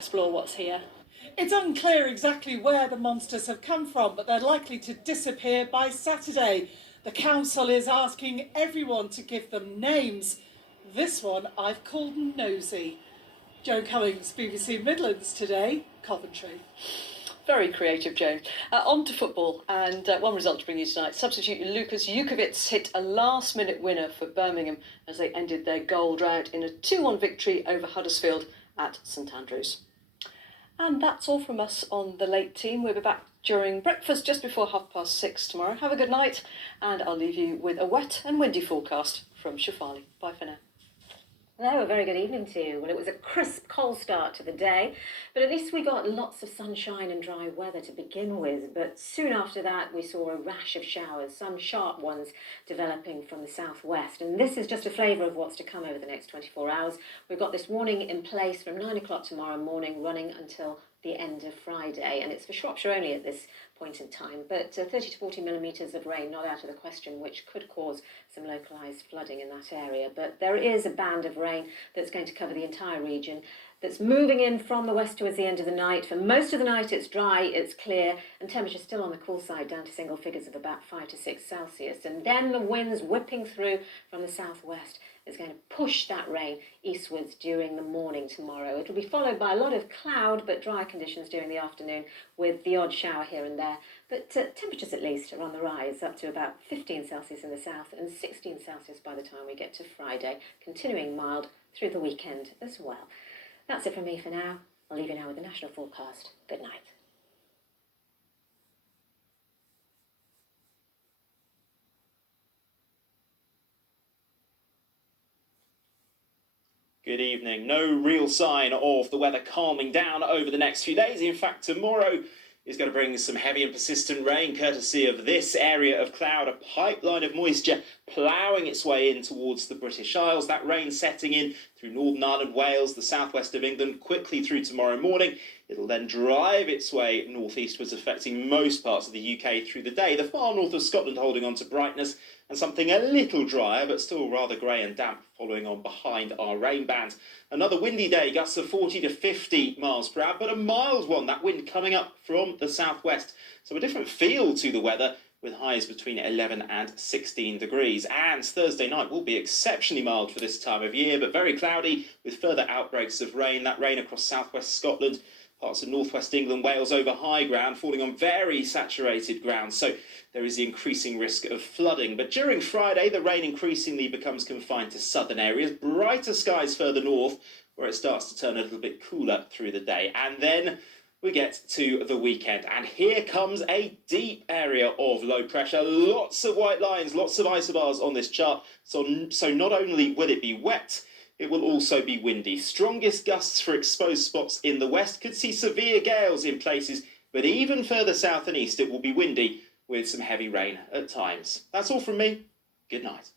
Explore what's here. It's unclear exactly where the monsters have come from, but they're likely to disappear by Saturday. The council is asking everyone to give them names. This one I've called Nosy. Joan Cummings, BBC Midlands today, Coventry. Very creative, Joan. On to football, and one result to bring you tonight. Substitute Lukas Jukovic hit a last-minute winner for Birmingham as they ended their goal drought in a 2-1 victory over Huddersfield at St Andrews. And that's all from us on the late team. We'll be back during breakfast just before 6:30 tomorrow. Have a good night, and I'll leave you with a wet and windy forecast from Shafali. Bye for now. Hello, a very good evening to you. Well, it was a crisp, cold start to the day, but at least we got lots of sunshine and dry weather to begin with. But soon after that, we saw a rash of showers, some sharp ones developing from the southwest. And this is just a flavour of what's to come over the next 24 hours. We've got this warning in place from 9 o'clock tomorrow morning, running until the end of Friday, and it's for Shropshire only at this point in time, but 30 to 40 millimetres of rain not out of the question, which could cause some localised flooding in that area. But there is a band of rain that's going to cover the entire region, that's moving in from the west towards the end of the night. For most of the night it's dry, it's clear, and temperatures still on the cool side, down to single figures of about 5 to 6 Celsius. And then the winds whipping through from the southwest is going to push that rain eastwards during the morning tomorrow. It'll be followed by a lot of cloud but dry conditions during the afternoon, with the odd shower here and there. But temperatures at least are on the rise, up to about 15 Celsius in the south and 16 Celsius by the time we get to Friday, continuing mild through the weekend as well. That's it from me for now. I'll leave you now with the national forecast. Good night. Good evening. No real sign of the weather calming down over the next few days. In fact, tomorrow is going to bring some heavy and persistent rain, courtesy of this area of cloud, a pipeline of moisture ploughing its way in towards the British Isles. That rain setting in through Northern Ireland, Wales, the southwest of England, quickly through tomorrow morning. It'll then drive its way northeastwards, affecting most parts of the UK through the day. The far north of Scotland holding on to brightness, and something a little drier, but still rather grey and damp, following on behind our rain band. Another windy day, gusts of 40 to 50 miles per hour, but a mild one, that wind coming up from the southwest. So a different feel to the weather, with highs between 11 and 16 degrees. And Thursday night will be exceptionally mild for this time of year, but very cloudy, with further outbreaks of rain. That rain across southwest Scotland, parts of northwest England, Wales over high ground, falling on very saturated ground. So there is the increasing risk of flooding. But during Friday, the rain increasingly becomes confined to southern areas. Brighter skies further north, where it starts to turn a little bit cooler through the day. And then we get to the weekend, and here comes a deep area of low pressure. Lots of white lines, lots of isobars on this chart. So not only will it be wet, it will also be windy. Strongest gusts for exposed spots in the west. Could see severe gales in places, but even further south and east it will be windy with some heavy rain at times. That's all from me. Good night.